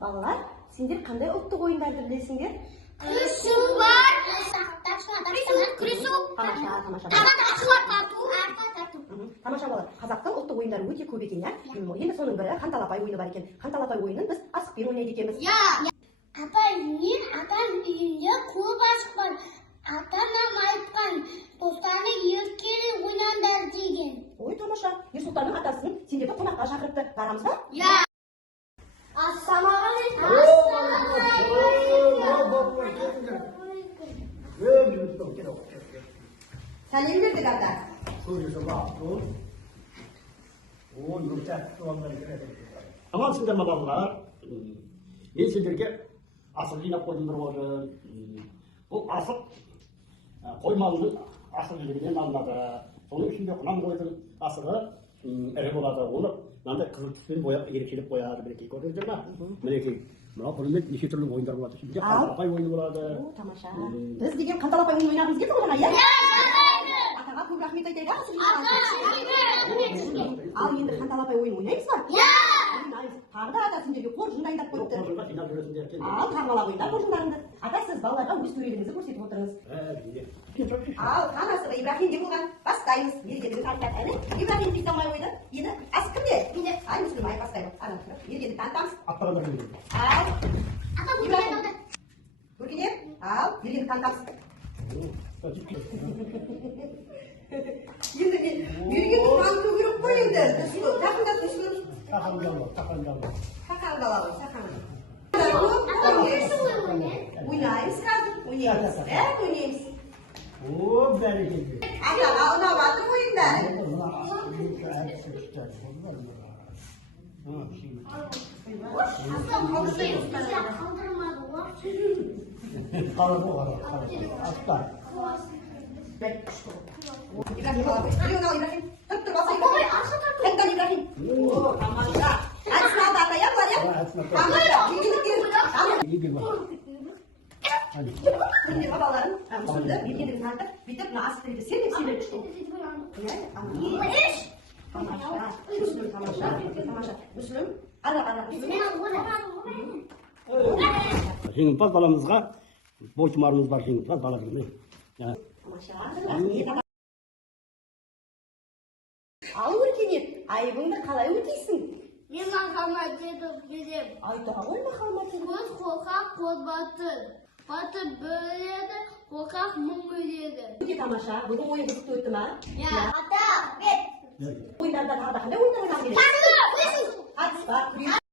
Балалар, сендер қандай ұлттық ойындарды білесіңдер? Күресу бар. Күресу. Тамаша. Тамаша балалар. Қазақтың ұлттық ойындары өте көп екен, енді соның бірі ханталапай ойыны бар екен. Ханталапай ойынын біз асықпен ойнайды екенбіз. Апай, мен атам үйінде көп асық бар. Ата-анам айтқан, достарына еркелей ойнаңдар деген. Ой, тамаша. Ерсұлтанның атасын сендерді қонаққа шақырыпты. Барамыз ба? Сәлем бердік ата. Амансыңдар ма балалар? Мен сендерге асық жинап қойдым бір орын. Бұл асық қоймалының асық жілігінен алынады. Соның ішінде құнан қойдың асығы ірі болады. Оны мынандай қызыл түспен бояп ерекшелеп қояды. Мінекей көрдіңіздер ма? Мінекей. Мынау бұнымен неше түрлі ойындар болады. Ішінде қанталапай ойыны болады. Тамаша. Біз деген қанталапай ойын ойнағымыз келді ғой, иә? Атаға көп рахмет айтайық, ал енді қанталапай ойын ойнаймыз ба? Ойнаймыз. Тағы да ата сендерге қоржын дайындап қойыпты. Ал қармалап ойындар қоржындарыңды. Ата, сіз балаларға өз төрелігіңізді көрсетіп отырыңыз. Ал хан асығы Ибрахимде болған. Бастаймыз. Мергендігін танытады. Әне, Ибрахим дейді алмай ойды. Енді асық кімде? Менде. Ай, мүсілім, ай, бастаймыз. Мергендігін танытамыз. Ал, Ибрахим. Көркенер. Ал, мергендігін танытамыз. Енді мен мергендігін таныту керек қой енді. Жақындап түсініп. Сақандалауы. Ойнаймыз қазір. Ойнаймыз. Ойнаймыз. Атаға ұнаватыр ойындар. Ибрахим алабай. Біреуін ал, Ибрахим. Тұр басай. Қайттан, Ибрахим. Тамаша. Әдісін алды ата, я бұлар, я? Тамаша. Міне бабаларым, мүсілді, мергендігін танытып, бүйтіп, мына асық дейді, сен деп күшті. Тамаша. Мүсілім, тамаша. Мүсілім, ара. Жеңімпаз баламызға бойтұмарымыз бар, жеңімпаз бала білмей. Ал өркенет, айыбыңды қалай өтейсің? Мен махаммадеді білем. Айта ғой махаммадеді. Қос қорқақ, қос батыр. Батыр бөледі, қорқақ мың өледі. Өте тамаша. Бүгін ойын қызықты өтті ма? Ата, бет. Ойындарда тағы да қандай ойындар ойнап келесіз? Атыс бар, күрес.